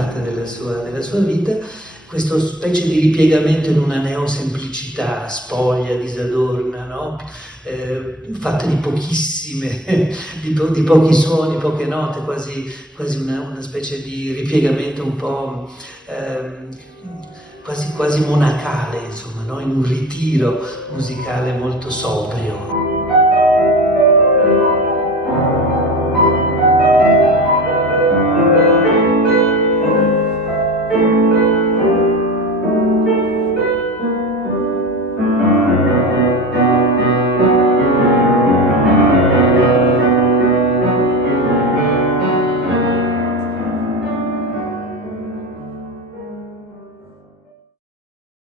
parte della sua vita, questa specie di ripiegamento in una neosemplicità spoglia, disadorna, no? Fatta di pochissime, di pochi suoni, poche note, quasi una specie di ripiegamento un po' quasi monacale, insomma, no? In un ritiro musicale molto sobrio.